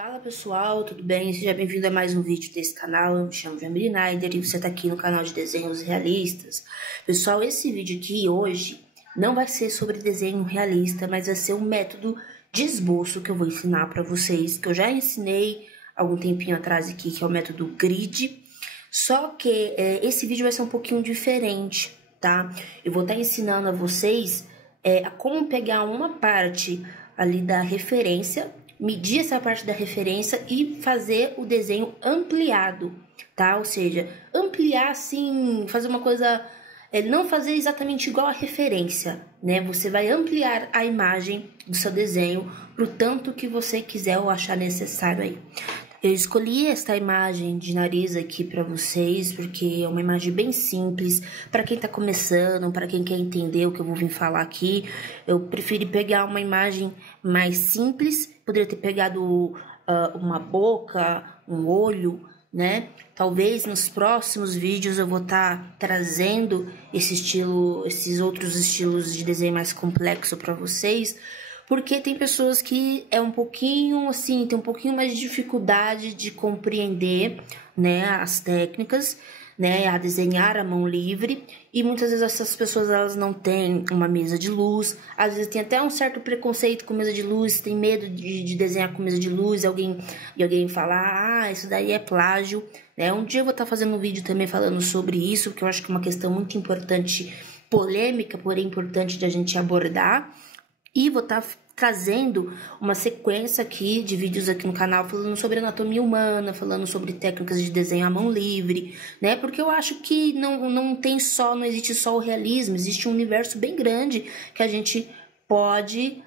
Fala pessoal, tudo bem? Seja bem-vindo a mais um vídeo desse canal. Eu me chamo Jamile Naider e você está aqui no canal de desenhos realistas. Pessoal, esse vídeo aqui hoje não vai ser sobre desenho realista, mas vai ser um método de esboço que eu vou ensinar para vocês, que eu já ensinei algum tempinho atrás aqui, que é o método grid. Só que esse vídeo vai ser um pouquinho diferente, tá? Eu vou estar ensinando a vocês a como pegar uma parte ali da referência, medir essa parte da referência e fazer o desenho ampliado, tá? Ou seja, ampliar assim, fazer uma coisa, não fazer exatamente igual a referência, né? Você vai ampliar a imagem do seu desenho pro tanto que você quiser ou achar necessário aí. Eu escolhi esta imagem de nariz aqui para vocês, porque é uma imagem bem simples, para quem tá começando, para quem quer entender o que eu vou vir falar aqui. Eu preferi pegar uma imagem mais simples, poderia ter pegado uma boca, um olho, né? Talvez nos próximos vídeos eu vou estar trazendo esses outros estilos de desenho mais complexo para vocês, porque tem pessoas que tem um pouquinho mais de dificuldade de compreender, né, as técnicas, né, a desenhar à mão livre, e muitas vezes essas pessoas elas não têm uma mesa de luz, às vezes tem até um certo preconceito com mesa de luz, tem medo de desenhar com mesa de luz, e alguém falar, isso daí é plágio, né? Um dia eu vou estar fazendo um vídeo também falando sobre isso, porque eu acho que é uma questão muito importante, polêmica, porém importante de a gente abordar. E vou estar trazendo uma sequência aqui de vídeos aqui no canal falando sobre anatomia humana, falando sobre técnicas de desenho à mão livre, né? Porque eu acho que não existe só o realismo, existe um universo bem grande que a gente pode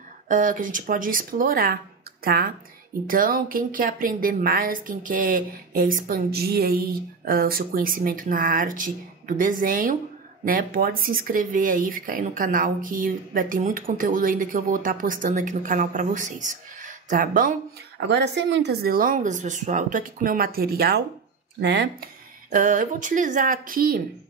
explorar, tá? Então, quem quer aprender mais, quem quer expandir aí o seu conhecimento na arte do desenho, né, pode se inscrever aí, ficar aí no canal que vai ter muito conteúdo ainda que eu vou estar postando aqui no canal para vocês, tá bom? Agora, sem muitas delongas, pessoal, eu tô aqui com o meu material, né? Eu vou utilizar aqui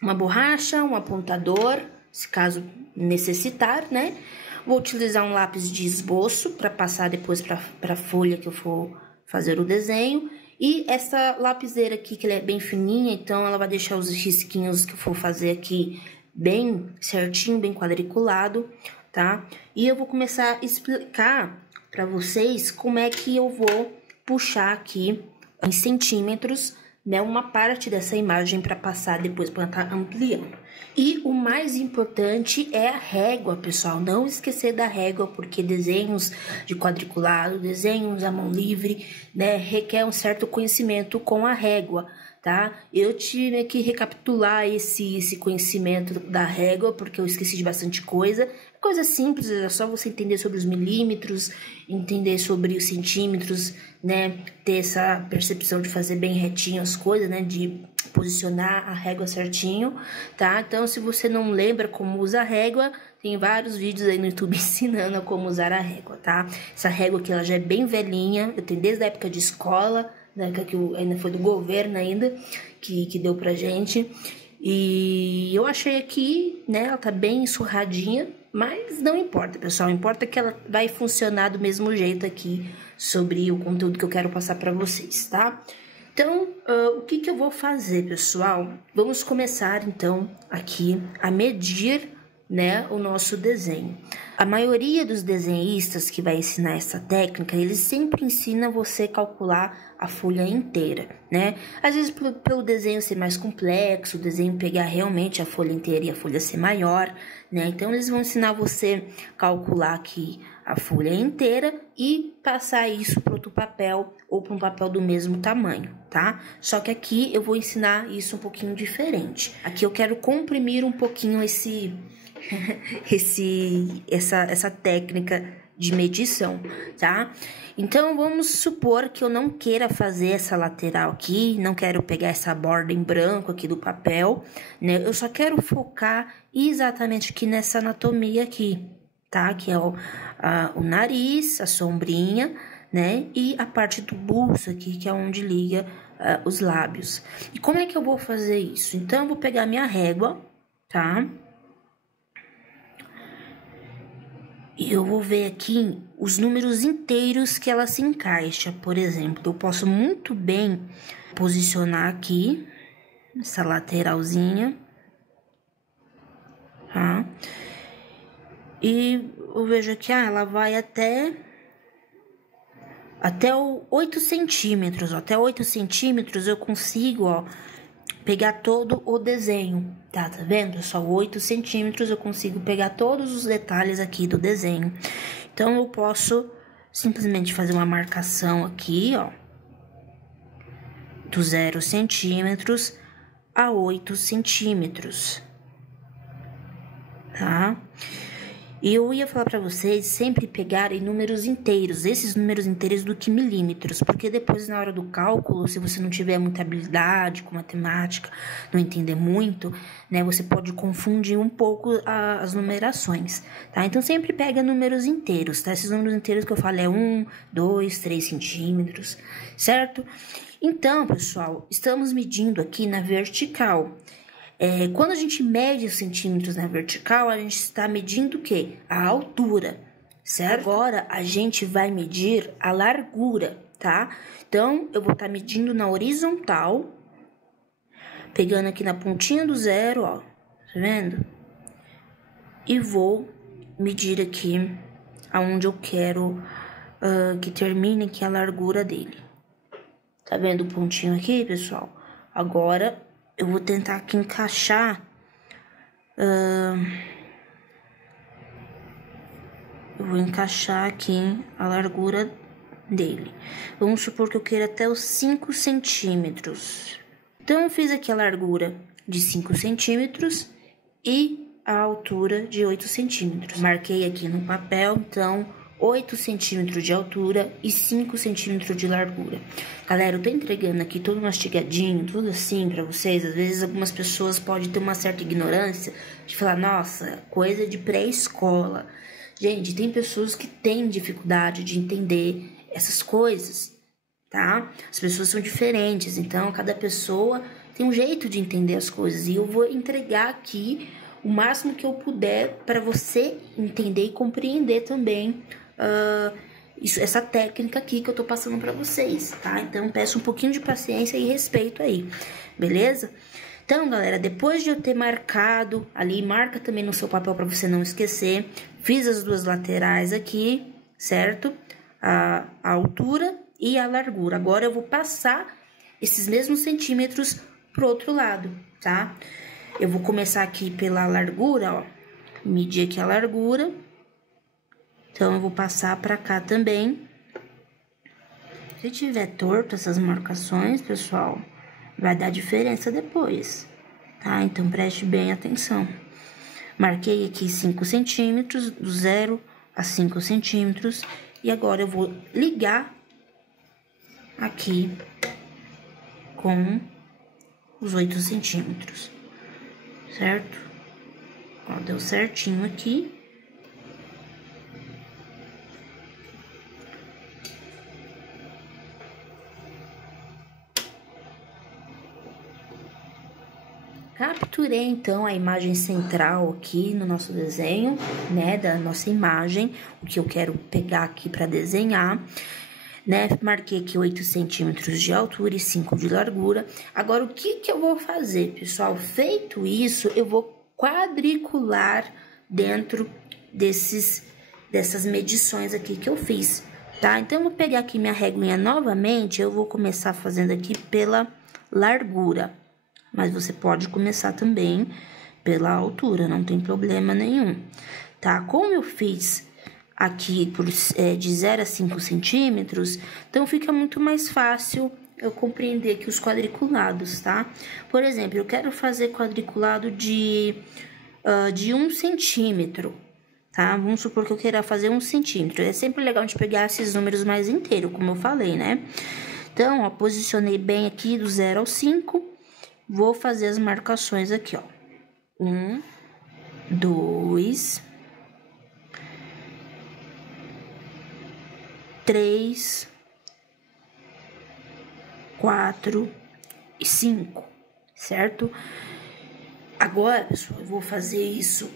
uma borracha, um apontador, se caso necessitar, né? Vou utilizar um lápis de esboço para passar depois para a folha que eu for fazer o desenho. E essa lapiseira aqui, que ela é bem fininha, então ela vai deixar os risquinhos que eu for fazer aqui bem certinho, bem quadriculado, tá? E eu vou começar a explicar para vocês como é que eu vou puxar aqui em centímetros, né, uma parte dessa imagem para passar depois para estar ampliando. E o mais importante é a régua, pessoal. Não esquecer da régua, porque desenhos de quadriculado, desenhos à mão livre, né, requer um certo conhecimento com a régua, tá? Eu tive que recapitular esse conhecimento da régua, porque eu esqueci de bastante coisa. Coisa simples, é só você entender sobre os milímetros, entender sobre os centímetros, né? Ter essa percepção de fazer bem retinho as coisas, né? De posicionar a régua certinho, tá? Então, se você não lembra como usa a régua, tem vários vídeos aí no YouTube ensinando a como usar a régua, tá? Essa régua aqui, ela já é bem velhinha, eu tenho desde a época de escola, né? Que ainda foi do governo ainda, que deu pra gente. E eu achei aqui, né? Ela tá bem surradinha, mas não importa, pessoal. Importa que ela vai funcionar do mesmo jeito aqui sobre o conteúdo que eu quero passar para vocês, tá? Então, o que eu vou fazer, pessoal? Vamos começar, então, aqui a medir, né, o nosso desenho. A maioria dos desenhistas que vai ensinar essa técnica, eles sempre ensinam você a calcular a folha inteira, né? Às vezes, pelo desenho ser mais complexo, o desenho pegar realmente a folha inteira e a folha ser maior, né? Então, eles vão ensinar você a calcular aqui a folha inteira e passar isso para outro papel ou para um papel do mesmo tamanho, tá? Só que aqui eu vou ensinar isso um pouquinho diferente. Aqui eu quero comprimir um pouquinho essa técnica de medição, tá? Então, vamos supor que eu não queira fazer essa lateral aqui, não quero pegar essa borda em branco aqui do papel, né? Eu só quero focar exatamente aqui nessa anatomia aqui, tá? Que é o nariz, a sombrinha, né? E a parte do buço aqui, que é onde liga os lábios. E como é que eu vou fazer isso? Então, eu vou pegar minha régua, tá? E eu vou ver aqui os números inteiros que ela se encaixa. Por exemplo, eu posso muito bem posicionar aqui, essa lateralzinha, tá? E eu vejo aqui, ela vai até o 8 centímetros. Até 8 centímetros eu consigo, ó, pegar todo o desenho, tá vendo, pessoal? 8 centímetros eu consigo pegar todos os detalhes aqui do desenho. Então, eu posso simplesmente fazer uma marcação aqui, ó, do 0 centímetros a 8 centímetros, tá? E eu ia falar para vocês sempre pegarem números inteiros, esses números inteiros do que milímetros, porque depois na hora do cálculo, se você não tiver muita habilidade com matemática, não entender muito, né, você pode confundir um pouco as numerações, tá? Então sempre pega números inteiros, tá? Esses números inteiros que eu falo é 1, 2, 3 centímetros, certo? Então, pessoal, estamos medindo aqui na vertical. Quando a gente mede os centímetros na vertical, a gente está medindo o quê? A altura, certo? Agora, a gente vai medir a largura, tá? Então, eu vou estar medindo na horizontal, pegando aqui na pontinha do 0, ó, tá vendo? E vou medir aqui aonde eu quero que termine aqui a largura dele. Tá vendo o pontinho aqui, pessoal? Agora, eu vou tentar aqui encaixar, eu vou encaixar aqui a largura dele. Vamos supor que eu queira até os 5 centímetros. Então, eu fiz aqui a largura de 5 centímetros e a altura de 8 centímetros. Marquei aqui no papel, então, 8 centímetros de altura e 5 centímetros de largura. Galera, eu tô entregando aqui todo mastigadinho, tudo assim pra vocês. Às vezes algumas pessoas podem ter uma certa ignorância de falar, nossa, coisa de pré-escola. Gente, tem pessoas que têm dificuldade de entender essas coisas, tá? As pessoas são diferentes, então cada pessoa tem um jeito de entender as coisas. E eu vou entregar aqui o máximo que eu puder para você entender e compreender também essa técnica aqui que eu tô passando para vocês, tá? Então, peço um pouquinho de paciência e respeito aí, beleza? Então, galera, depois de eu ter marcado ali, marca também no seu papel para você não esquecer. Fiz as duas laterais aqui, certo? A altura e a largura. Agora, eu vou passar esses mesmos centímetros pro outro lado, tá? Eu vou começar aqui pela largura, ó. Medir aqui a largura. Então, eu vou passar pra cá também. Se tiver torto essas marcações, pessoal, vai dar diferença depois, tá? Então, preste bem atenção. Marquei aqui 5 centímetros, do 0 a 5 centímetros. E agora, eu vou ligar aqui com os 8 centímetros, certo? Ó, deu certinho aqui. Capturei, então, a imagem central aqui no nosso desenho, né, da nossa imagem, o que eu quero pegar aqui para desenhar, né, marquei aqui 8 centímetros de altura e 5 de largura. Agora, o que eu vou fazer, pessoal? Feito isso, eu vou quadricular dentro dessas medições aqui que eu fiz, tá? Então, eu vou pegar aqui minha reguinha novamente, eu vou começar fazendo aqui pela largura. Mas você pode começar também pela altura, não tem problema nenhum, tá? Como eu fiz aqui de 0 a 5 centímetros, então fica muito mais fácil eu compreender aqui os quadriculados, tá? Por exemplo, eu quero fazer quadriculado de 1 centímetro, tá? Vamos supor que eu queira fazer 1 centímetro. É sempre legal a gente pegar esses números mais inteiros, como eu falei, né? Então, ó, posicionei bem aqui do 0 ao 5. Vou fazer as marcações aqui, ó. 1, 2, 3, 4 e 5, certo? Agora, pessoal, eu vou fazer isso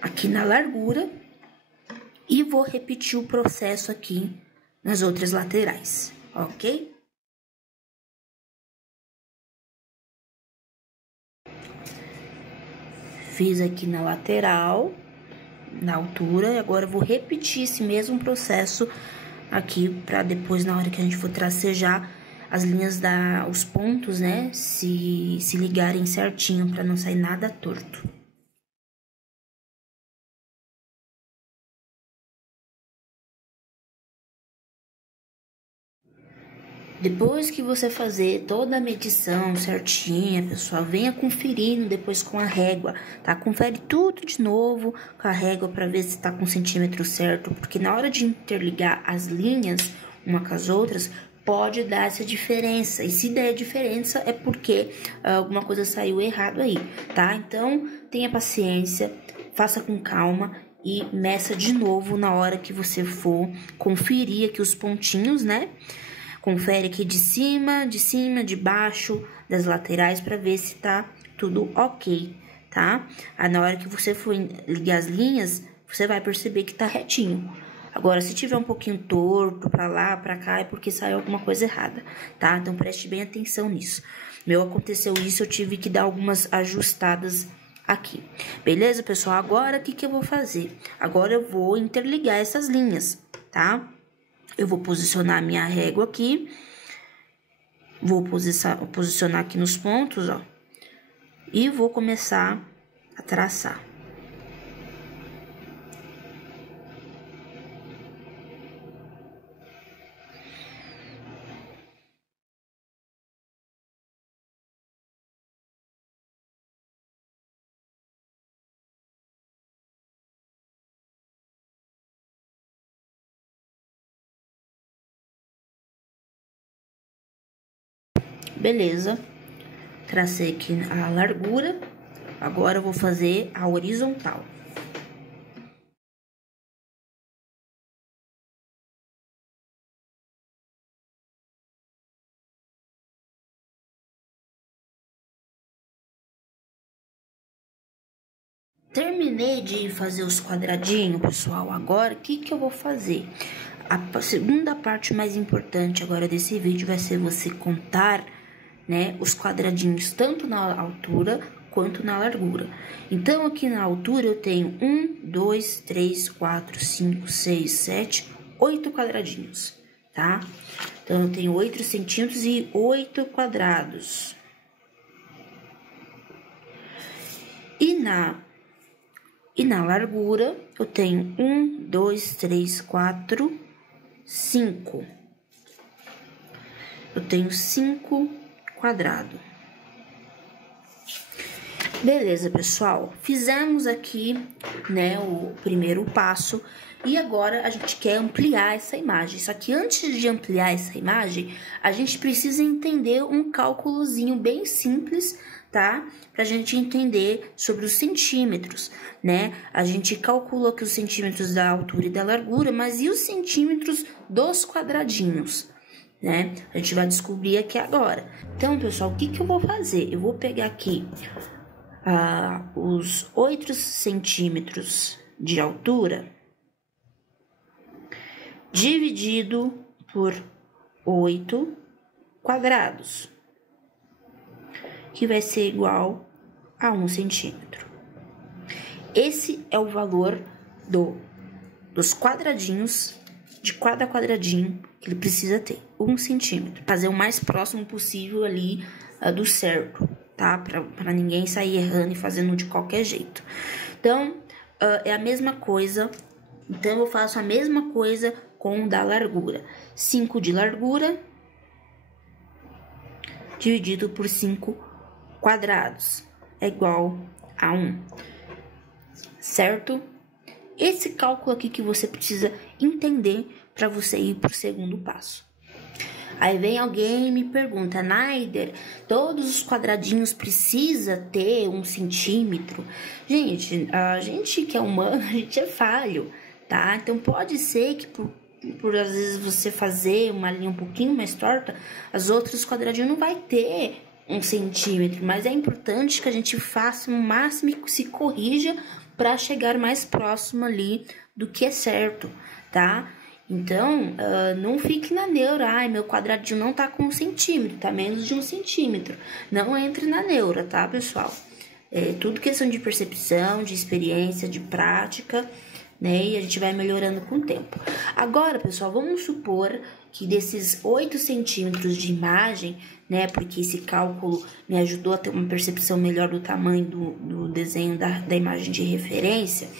aqui na largura, E vou repetir o processo aqui nas outras laterais, ok? Fiz aqui na lateral, na altura, e agora eu vou repetir esse mesmo processo aqui para depois, na hora que a gente for tracejar, as linhas os pontos, né, se ligarem certinho para não sair nada torto. Depois que você fazer toda a medição certinha, pessoal, venha conferindo depois com a régua, tá? Confere tudo de novo com a régua para ver se tá com o centímetro certo, porque na hora de interligar as linhas uma com as outras, pode dar essa diferença. E se der diferença é porque alguma coisa saiu errado aí, tá? Então, tenha paciência, faça com calma e meça de novo na hora que você for conferir aqui os pontinhos, né? Confere aqui de cima, de baixo, das laterais, para ver se tá tudo ok, tá? Aí, na hora que você for ligar as linhas, você vai perceber que tá retinho. Agora, se tiver um pouquinho torto pra lá, pra cá, é porque saiu alguma coisa errada, tá? Então, preste bem atenção nisso. Meu, aconteceu isso, eu tive que dar algumas ajustadas aqui. Beleza, pessoal? Agora, o que eu vou fazer? Agora, eu vou interligar essas linhas, tá? Eu vou posicionar a minha régua aqui, vou posicionar aqui nos pontos, ó, e vou começar a traçar. Beleza, tracei aqui a largura, agora eu vou fazer a horizontal. Terminei de fazer os quadradinhos, pessoal, agora o que eu vou fazer? A segunda parte mais importante agora desse vídeo vai ser você contar, né, os quadradinhos tanto na altura quanto na largura. Então, aqui na altura eu tenho 1, 2, 3, 4, 5, 6, 7, 8 quadradinhos, tá? Então, eu tenho 8 centímetros e 8 quadrados. E na largura, eu tenho 1, 2, 3, 4, 5. Eu tenho 5 quadrados. Beleza, pessoal? Fizemos aqui, né, o primeiro passo. E agora, a gente quer ampliar essa imagem. Só que antes de ampliar essa imagem, a gente precisa entender um cálculozinho bem simples, tá? Pra gente entender sobre os centímetros, né? A gente calculou aqui os centímetros da altura e da largura, mas e os centímetros dos quadradinhos, né? A gente vai descobrir aqui agora. Então, pessoal, o que eu vou fazer? Eu vou pegar aqui os 8 centímetros de altura dividido por 8 quadrados, que vai ser igual a 1 centímetro. Esse é o valor dos quadradinhos, de cada quadradinho que ele precisa ter, 1 centímetro. Fazer o mais próximo possível ali do certo, tá? Pra ninguém sair errando e fazendo de qualquer jeito. Então, é a mesma coisa. Então, eu faço a mesma coisa com o da largura. 5 de largura dividido por 5 quadrados é igual a 1, certo? Esse cálculo aqui que você precisa entender para você ir para o segundo passo. Aí vem alguém e me pergunta, Naider, todos os quadradinhos precisa ter 1 centímetro? Gente, a gente que é humano, a gente é falho, tá? Então, pode ser que por às vezes você fazer uma linha um pouquinho mais torta, as outras quadradinhos não vai ter 1 centímetro, mas é importante que a gente faça o máximo e se corrija para chegar mais próximo ali do que é certo, tá? Então, não fique na neura, ai, meu quadradinho não tá com 1 centímetro, tá menos de 1 centímetro. Não entre na neura, tá, pessoal? É tudo questão de percepção, de experiência, de prática, né? E a gente vai melhorando com o tempo. Agora, pessoal, vamos supor que desses 8 centímetros de imagem, né? Porque esse cálculo me ajudou a ter uma percepção melhor do tamanho do desenho da imagem de referência.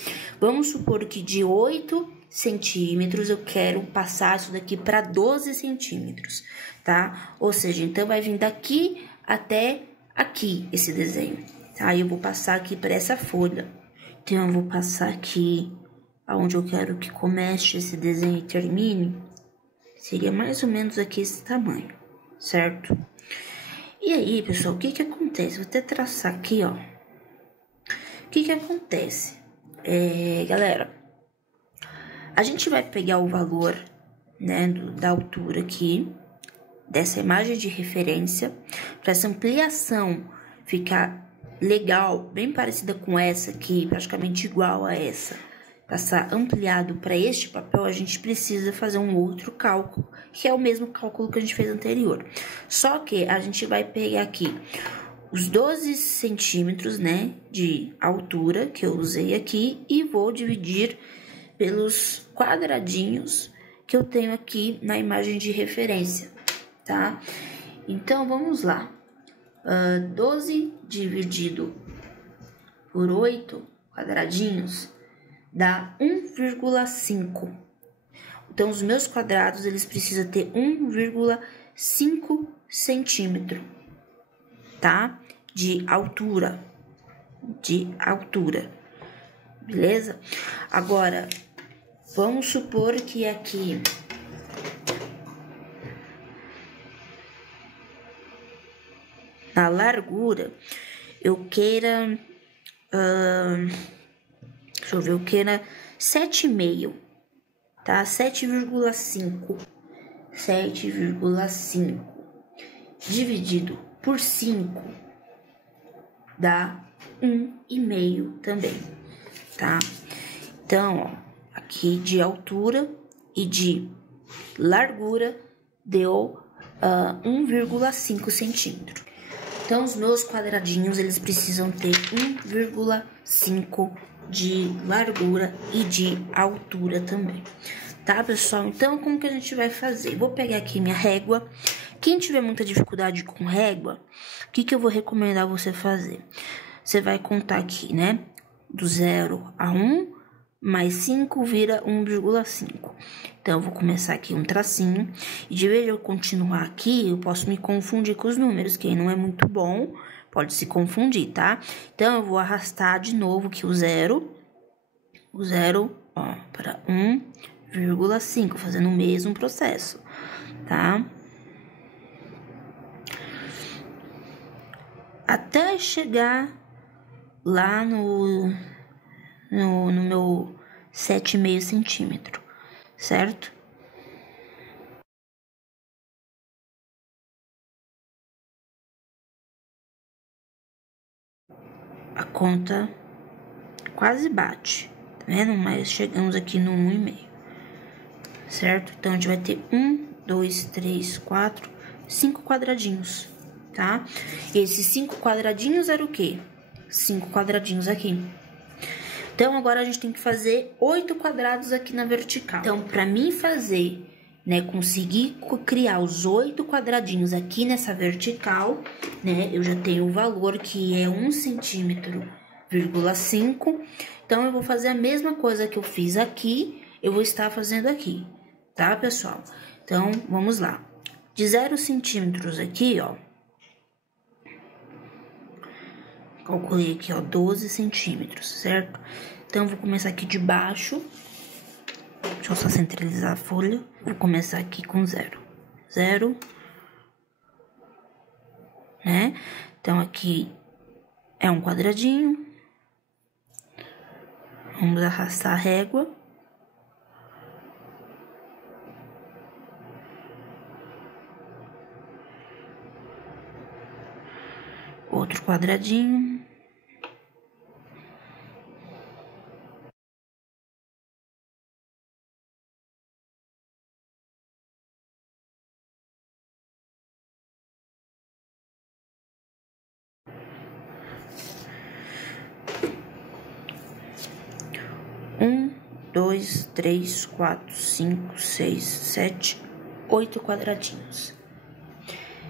Vamos supor que de 8 centímetros eu quero passar isso daqui para 12 centímetros, tá? Ou seja, então vai vir daqui até aqui esse desenho. Aí eu vou passar aqui para essa folha. Então eu vou passar aqui aonde eu quero que comece esse desenho e termine. Seria mais ou menos aqui esse tamanho, certo? E aí, pessoal, o que que acontece? Vou até traçar aqui, ó. O que que acontece? Galera, a gente vai pegar o valor, né, da altura aqui, dessa imagem de referência, para essa ampliação ficar legal, bem parecida com essa aqui, praticamente igual a essa, passar ampliado para este papel, a gente precisa fazer um outro cálculo, que é o mesmo cálculo que a gente fez anterior. Só que a gente vai pegar aqui os 12 centímetros, né, de altura que eu usei aqui e vou dividir pelos quadradinhos que eu tenho aqui na imagem de referência, tá? Então, vamos lá. 12 dividido por 8 quadradinhos dá 1,5. Então, os meus quadrados, eles precisam ter 1,5 centímetro, tá? De altura. Beleza? Agora, vamos supor que aqui na largura eu queira, deixa eu ver, eu queira 7,5, tá? 7,5 dividido por 5 dá 1,5 também, tá? Então, ó, aqui de altura e de largura deu 1,5 centímetro. Então, os meus quadradinhos, eles precisam ter 1,5 de largura e de altura também. Tá, pessoal? Então, como que a gente vai fazer? Vou pegar aqui minha régua. Quem tiver muita dificuldade com régua, o que que eu vou recomendar você fazer? Você vai contar aqui, né? Do 0 a 1, mais 5 vira 1,5. Então, eu vou começar aqui um tracinho. E de vez de eu continuar aqui, eu posso me confundir com os números. Quem não é muito bom, pode se confundir, tá? Então, eu vou arrastar de novo aqui o 0. O 0, ó, para 1,5, fazendo o mesmo processo, tá? Até chegar lá no meu 7,5 centímetro, certo? A conta quase bate, tá vendo? Mas chegamos aqui no 1,5, certo? Então, a gente vai ter 1, 2, 3, 4, 5 quadradinhos, tá? E esses 5 quadradinhos eram o quê? 5 quadradinhos aqui. Então, agora a gente tem que fazer 8 quadrados aqui na vertical. Então, para mim fazer, né, conseguir criar os 8 quadradinhos aqui nessa vertical, né, eu já tenho o valor que é 1,5 centímetro. Então, eu vou fazer a mesma coisa que eu fiz aqui, eu vou estar fazendo aqui, tá, pessoal? Então, vamos lá. De 0 centímetros aqui, ó, calculei aqui, ó, 12 centímetros, certo? Então, eu vou começar aqui de baixo. Deixa eu só centralizar a folha. Vou começar aqui com 0. 0. Né? Então, aqui é um quadradinho. Vamos arrastar a régua. Outro quadradinho. 2, 3, 4, 5, 6, 7, 8 quadradinhos.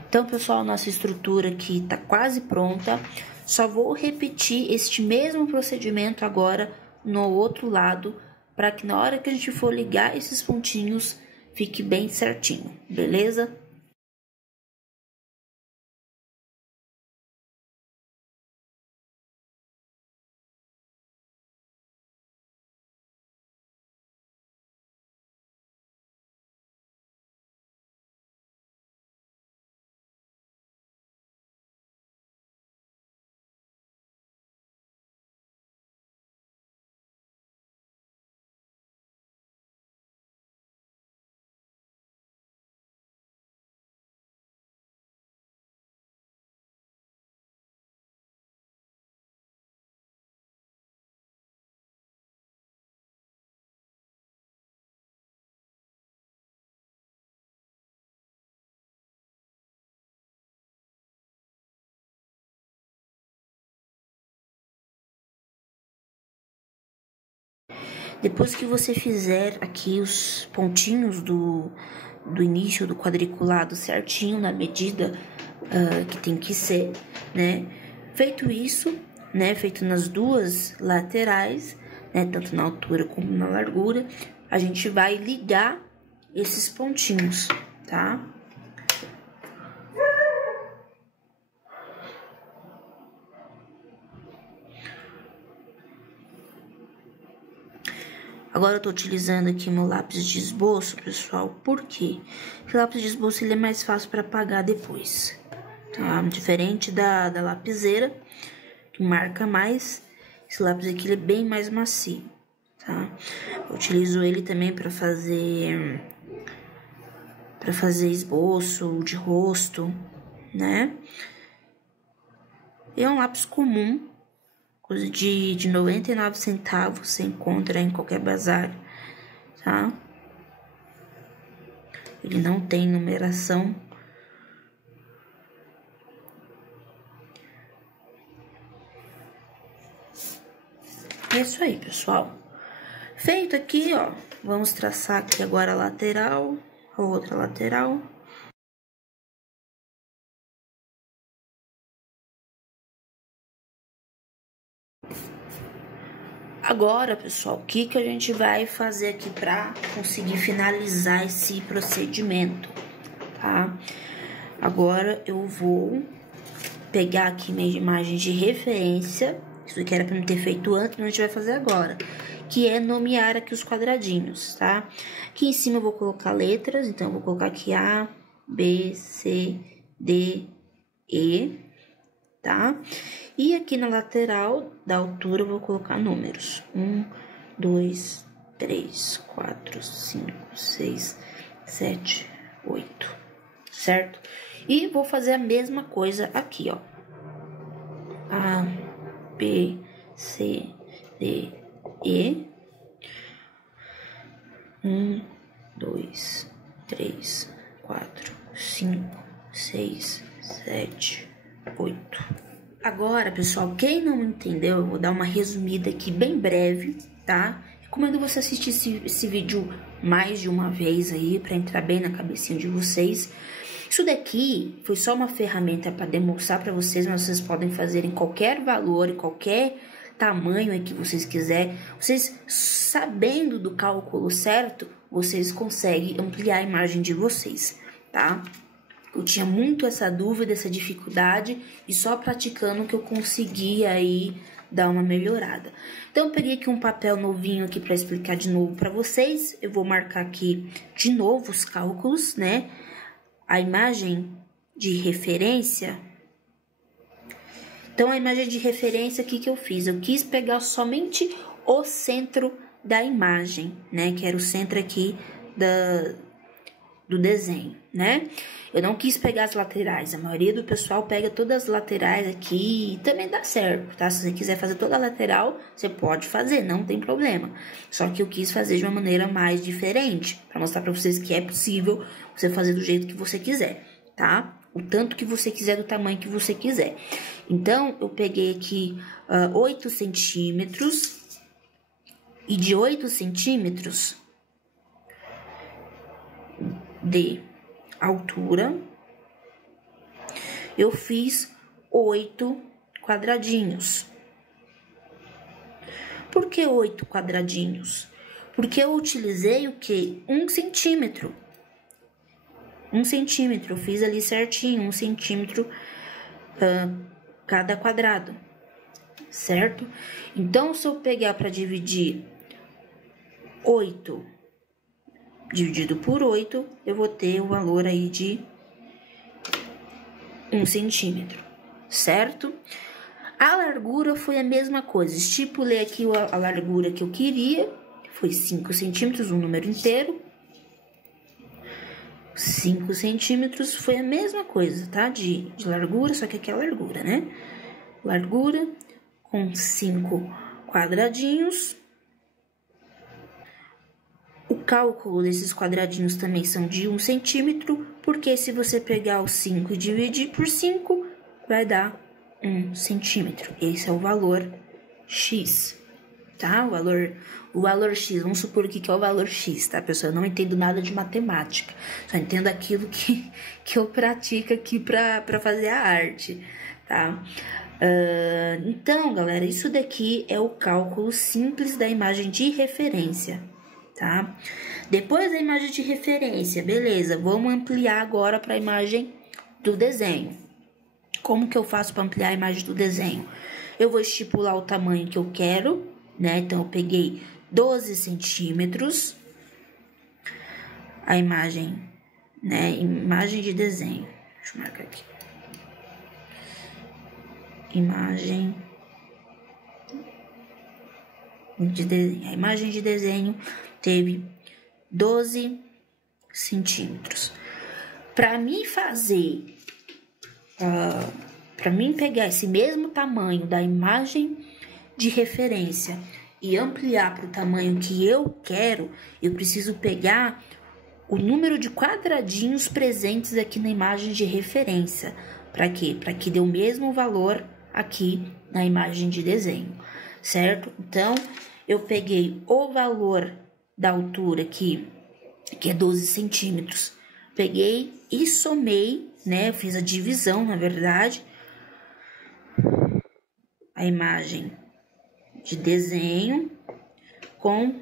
Então, pessoal, nossa estrutura aqui tá quase pronta. Só vou repetir este mesmo procedimento agora no outro lado, para que na hora que a gente for ligar esses pontinhos, fique bem certinho, beleza? Depois que você fizer aqui os pontinhos do início do quadriculado certinho, na medida que tem que ser, né? Feito isso, né? Feito nas duas laterais, né? Tanto na altura como na largura, a gente vai ligar esses pontinhos, tá? Agora eu tô utilizando aqui meu lápis de esboço, pessoal, por quê? Esse lápis de esboço ele é mais fácil para apagar depois, tá? Diferente da lapiseira, que marca mais, esse lápis aqui ele é bem mais macio, tá? Eu utilizo ele também para fazer esboço de rosto, né? É um lápis comum, coisa de 99 centavos, você encontra em qualquer bazar, tá? Ele não tem numeração. É isso aí, pessoal. Feito aqui, ó, vamos traçar aqui agora a lateral, a outra lateral. Agora, pessoal, o que a gente vai fazer aqui para conseguir finalizar esse procedimento, tá? Agora, eu vou pegar aqui minha imagem de referência, isso aqui era para não ter feito antes, mas a gente vai fazer agora, que é nomear aqui os quadradinhos, tá? Aqui em cima eu vou colocar letras, então eu vou colocar aqui A, B, C, D, E, tá? E aqui na lateral da altura eu vou colocar números. 1, 2, 3, 4, 5, 6, 7, 8, certo? E vou fazer a mesma coisa aqui, ó. A, B, C, D, E. 1, 2, 3, 4, 5, 6, 7, 8. Agora, pessoal, quem não entendeu, eu vou dar uma resumida aqui bem breve, tá? Recomendo você assistir esse vídeo mais de uma vez aí, pra entrar bem na cabecinha de vocês. Isso daqui foi só uma ferramenta para demonstrar para vocês, mas vocês podem fazer em qualquer valor, em qualquer tamanho aí que vocês quiserem. Vocês, sabendo do cálculo certo, vocês conseguem ampliar a imagem de vocês, tá? Eu tinha muito essa dúvida, essa dificuldade, e só praticando que eu consegui aí dar uma melhorada. Então, eu peguei aqui um papel novinho aqui para explicar de novo para vocês. Eu vou marcar aqui de novo os cálculos, né? A imagem de referência. Então, a imagem de referência aqui que eu fiz, eu quis pegar somente o centro da imagem, né? Que era o centro aqui do desenho, né? Eu não quis pegar as laterais, a maioria do pessoal pega todas as laterais aqui e também dá certo, tá? Se você quiser fazer toda a lateral, você pode fazer, não tem problema. Só que eu quis fazer de uma maneira mais diferente, para mostrar para vocês que é possível você fazer do jeito que você quiser, tá? O tanto que você quiser, do tamanho que você quiser. Então, eu peguei aqui 8 centímetros e de 8 centímetros de altura, eu fiz 8 quadradinhos. Por que 8 quadradinhos? Porque eu utilizei o quê? 1 centímetro. 1 centímetro, eu fiz ali certinho, 1 centímetro cada quadrado, certo? Então, se eu pegar para dividir 8 dividido por 8, eu vou ter o valor aí de 1 centímetro, certo? A largura foi a mesma coisa, estipulei aqui a largura que eu queria, foi 5 centímetros, um número inteiro. 5 centímetros foi a mesma coisa, tá? De largura, só que aqui é a largura, né? Largura com 5 quadradinhos. O cálculo desses quadradinhos também são de 1 centímetro, porque se você pegar o 5 e dividir por 5, vai dar 1 centímetro. Esse é o valor X, tá? O valor X, vamos supor o que é o valor X, tá, pessoal? Eu não entendo nada de matemática, só entendo aquilo que eu pratico aqui pra fazer a arte, tá? Então, galera, isso daqui é o cálculo simples da imagem de referência, tá? Depois da imagem de referência, beleza, vamos ampliar agora para a imagem do desenho. Como que eu faço para ampliar a imagem do desenho? Eu vou estipular o tamanho que eu quero, né? Então, eu peguei 12 centímetros, a imagem, né? Imagem de desenho. Deixa eu marcar aqui. Imagem de desenho. A imagem de desenho teve 12 centímetros. Para mim fazer, para mim pegar esse mesmo tamanho da imagem de referência e ampliar para o tamanho que eu quero, eu preciso pegar o número de quadradinhos presentes aqui na imagem de referência. Para quê? Para que dê o mesmo valor aqui na imagem de desenho, certo? Então, eu peguei o valor da altura aqui, que é 12 centímetros, peguei e somei, né? Fiz a divisão, na verdade, a imagem de desenho com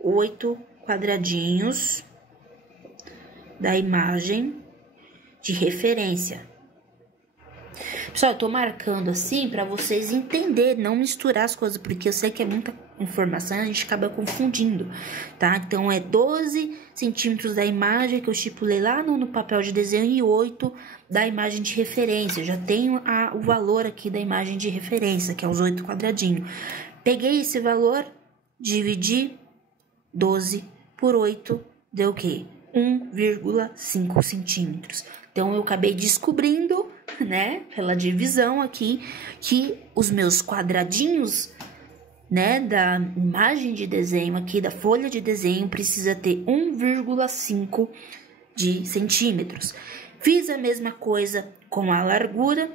8 quadradinhos da imagem de referência. Pessoal, eu tô marcando assim para vocês entenderem, não misturar as coisas, porque eu sei que é muita informação, a gente acaba confundindo, tá? Então, é 12 centímetros da imagem que eu estipulei lá no papel de desenho e 8 da imagem de referência. Eu já tenho o valor aqui da imagem de referência, que é os 8 quadradinhos. Peguei esse valor, dividi 12 por 8, deu o quê? 1,5 centímetros. Então, eu acabei descobrindo, né, pela divisão aqui, que os meus quadradinhos, né, da imagem de desenho aqui, da folha de desenho, precisa ter 1,5 de centímetros. Fiz a mesma coisa com a largura.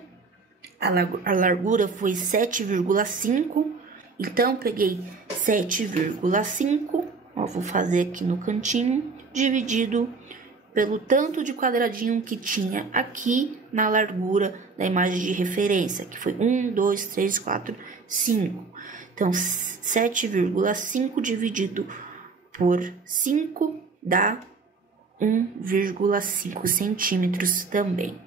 A largura foi 7,5, então, peguei 7,5, ó, vou fazer aqui no cantinho, dividido pelo tanto de quadradinho que tinha aqui na largura da imagem de referência, que foi 1, 2, 3, 4, 5. Então, 7,5 dividido por 5 dá 1,5 centímetros também,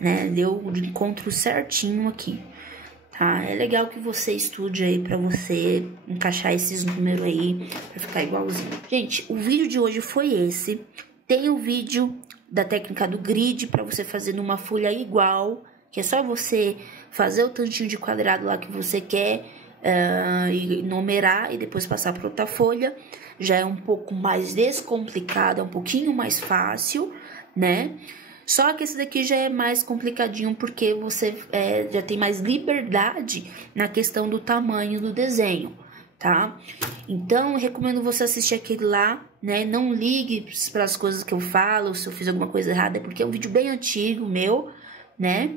né? Deu o encontro certinho aqui, tá? É legal que você estude aí pra você encaixar esses números aí pra ficar igualzinho. Gente, o vídeo de hoje foi esse. Tem o vídeo da técnica do grid para você fazer numa folha igual, que é só você fazer o tantinho de quadrado lá que você quer e numerar e depois passar para outra folha. Já é um pouco mais descomplicado, é um pouquinho mais fácil, né? Só que esse daqui já é mais complicadinho porque você já tem mais liberdade na questão do tamanho do desenho, tá? Então, eu recomendo você assistir aquele lá, né? Não ligue para as coisas que eu falo, se eu fiz alguma coisa errada, porque é um vídeo bem antigo meu, né?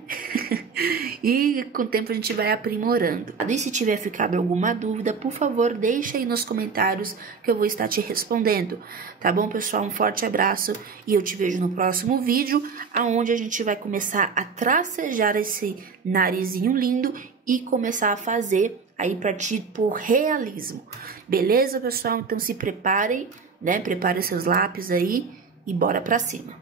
E com o tempo a gente vai aprimorando. E se tiver ficado alguma dúvida, por favor, deixa aí nos comentários que eu vou estar te respondendo. Tá bom, pessoal? Um forte abraço e eu te vejo no próximo vídeo, aonde a gente vai começar a tracejar esse narizinho lindo e começar a fazer aí partir por realismo. Beleza, pessoal? Então se preparem, né? Preparem seus lápis aí e bora pra cima.